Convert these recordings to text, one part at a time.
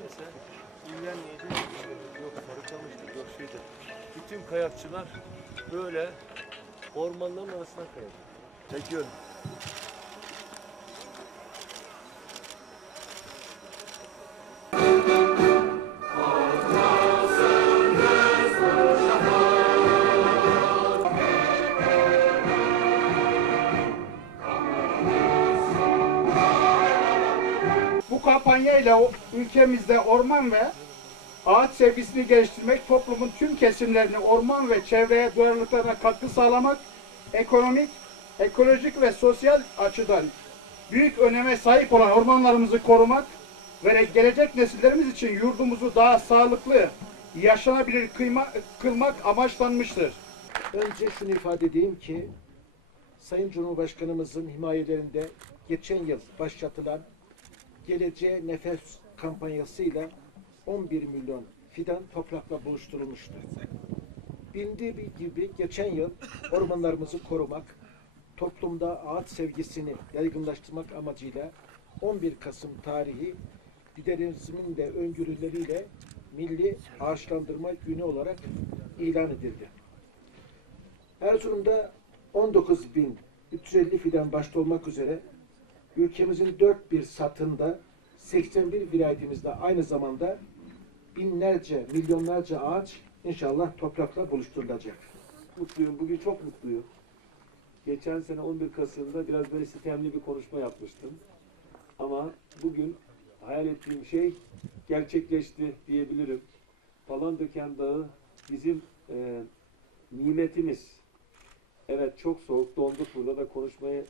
kimse ilgilenmeyecek. Yok Sarıkamış'tır, yok şeyde. Bütün kayakçılar böyle ormanların arasına kayacak. Çekiyorum. Bu kampanyayla o- ülkemizde orman ve ağaç sevgisini geliştirmek, toplumun tüm kesimlerini orman ve çevreye duyarlılıklarına katkı sağlamak, ekonomik, ekolojik ve sosyal açıdan büyük öneme sahip olan ormanlarımızı korumak ve gelecek nesillerimiz için yurdumuzu daha sağlıklı, yaşanabilir kıyma, kılmak amaçlanmıştır. Önce şunu ifade edeyim ki Sayın Cumhurbaşkanımızın himayelerinde geçen yıl başlatılan Geleceğe Nefes kampanyasıyla 11 milyon fidan toprakla buluşturulmuştu. Bildiği gibi geçen yıl ormanlarımızı korumak, toplumda ağaç sevgisini yaygınlaştırmak amacıyla 11 Kasım tarihi liderimizin de öngörüleriyle Milli Ağaçlandırma Günü olarak ilan edildi. Erzurum'da 19.350 fidan başta olmak üzere ülkemizin dört bir satında 81 vilayetimizde aynı zamanda binlerce, milyonlarca ağaç inşallah toprakla buluşturulacak. Mutluyum. Bugün çok mutluyum. Geçen sene 11 Kasım'da biraz böyle sistemli bir konuşma yapmıştım. Ama bugün hayal ettiğim şey gerçekleşti diyebilirim. Palandöken Dağı bizim e, nimetimiz. Evet çok soğuk, donduk burada da konuşmayı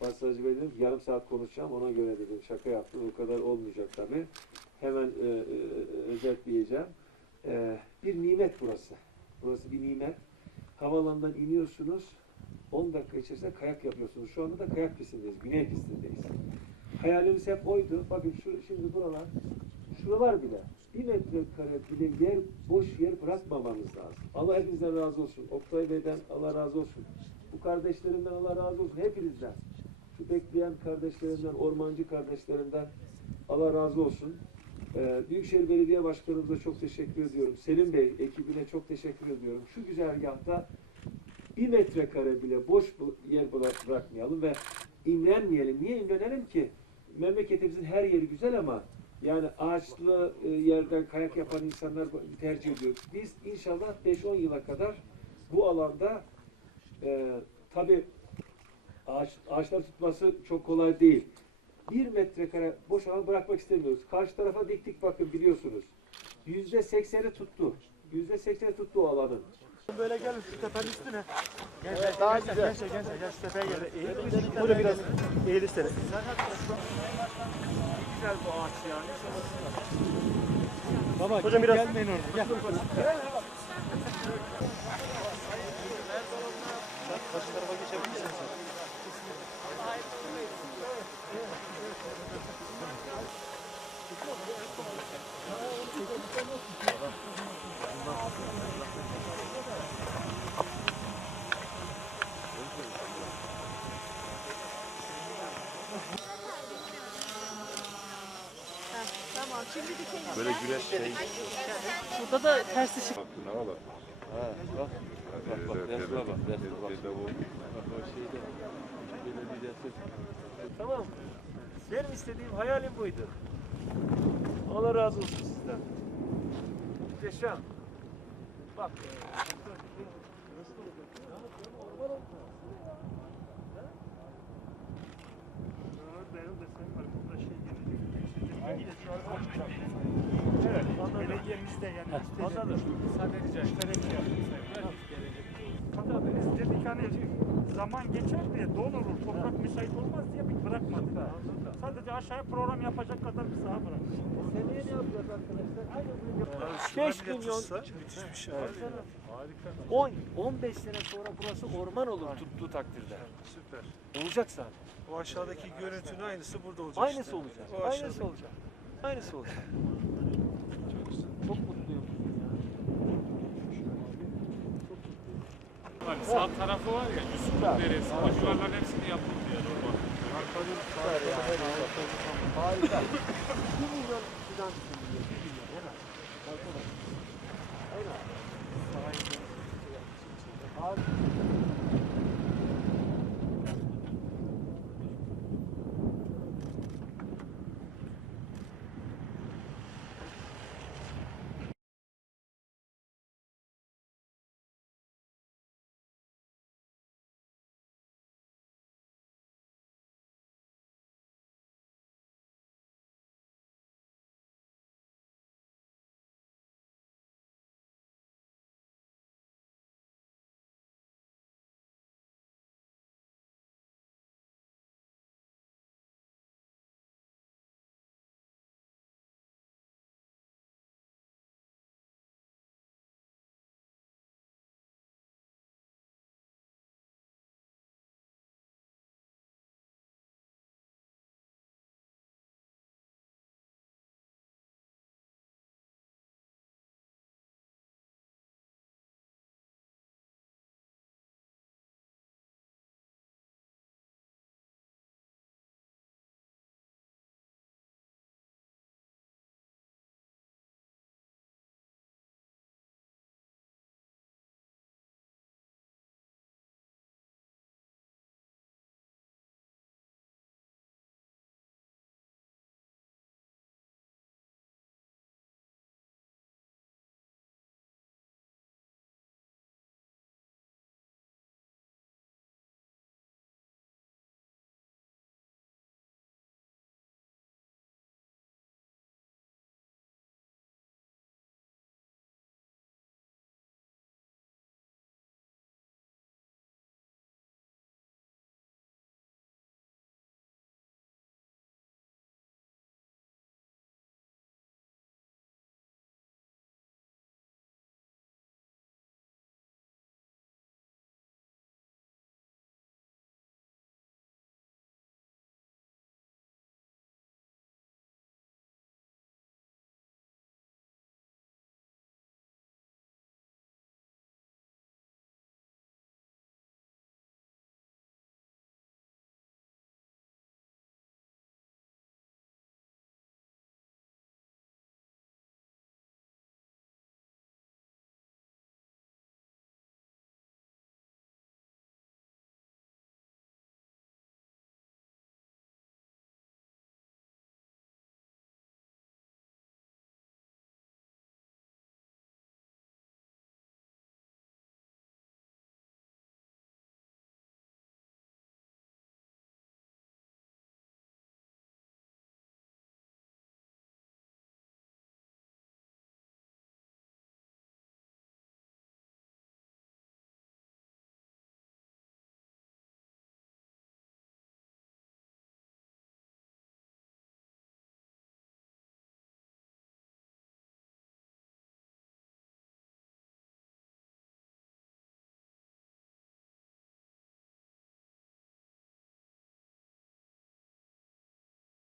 pasajı verdim. Yarım saat konuşacağım ona göre dedim. Şaka yaptım o kadar olmayacak tabii. Hemen e, e, özetleyeceğim. E, bir nimet burası. Burası bir nimet. Havalandan iniyorsunuz. 10 dakika içerisinde kayak yapıyorsunuz. Şu anda da kayak pistindeyiz. Güney pistindeyiz. Hayalimiz hep oydu. Bakın şu, şimdi buralar, şuralar bile bir metrekare bile yer, boş yer bırakmamamız lazım. Allah hepinizden razı olsun. Oktay Bey'den Allah razı olsun. Bu kardeşlerimden Allah razı olsun. Hepinizden. Bekleyen kardeşlerimden, ormancı kardeşlerimden Allah razı olsun. Ee, Büyükşehir Belediye Başkanımıza çok teşekkür ediyorum. Selim Bey ekibine çok teşekkür ediyorum. Şu güzergahta bir metrekare bile boş yer bırak- bırakmayalım ve imrenmeyelim. Niye imrenelim ki? Memleketimizin her yeri güzel ama yani ağaçlı e, yerden kayak yapan insanlar tercih ediyor. Biz inşallah 5-10 yıla kadar bu alanda e, tabi ağaç, ağaçlar tutması çok kolay değil. Bir metrekare boş alan bırakmak istemiyoruz. Karşı tarafa diktik bakın biliyorsunuz. Yüzde sekseni tuttu. Yüzde sekseni tuttu o alanın. Böyle gelin şu tepenin üstüne. Gençler, daha güzel. Gençler, gençler, gel şu tepeye gel. Eğil, Böyle biraz eğil istedim. Güzel bu ağaç ya. Baba, Hocam biraz gelmeyin orada. Gel. Karşı tarafa geçebilir Böyle güneş şey. Burada da ters ışık. Bak ne olur. Ha, bak. Bak bak resme bak. Resme bak. Bak o şeyde. Belediyesi. Tamam. Benim istediğim hayalim buydu. Allah razı olsun sizden. Muhteşem. Bak. Evet, belediyemizde yani Anladım. sadece. Fakat biz dedik hani zaman geçer diye don olur, toprak müsait olmaz diye bir bırakmadık. Sadece aşağıya program yapacak kadar bir saha bıraktık. Seneye ne yapacağız arkadaşlar? Aynı. 5 milyon müthiş bir şey. Evet. 10 15 sene sonra burası orman olur tuttuğu takdirde. Süper. Olacak zaten. O aşağıdaki görüntünün aynısı burada olacak Aynısı işte. olacak. O Aynısı aşağıdaki. olacak. Aynısı olacak. Çok mutluyum. Hani sağ tarafı var ya Yusuf'un deresi. O civarların hepsini yapıldı yani orman. Harika. 1 milyon fidan dikiliyor. 1 milyon hemen. Arkadaş. Aynen. Harika.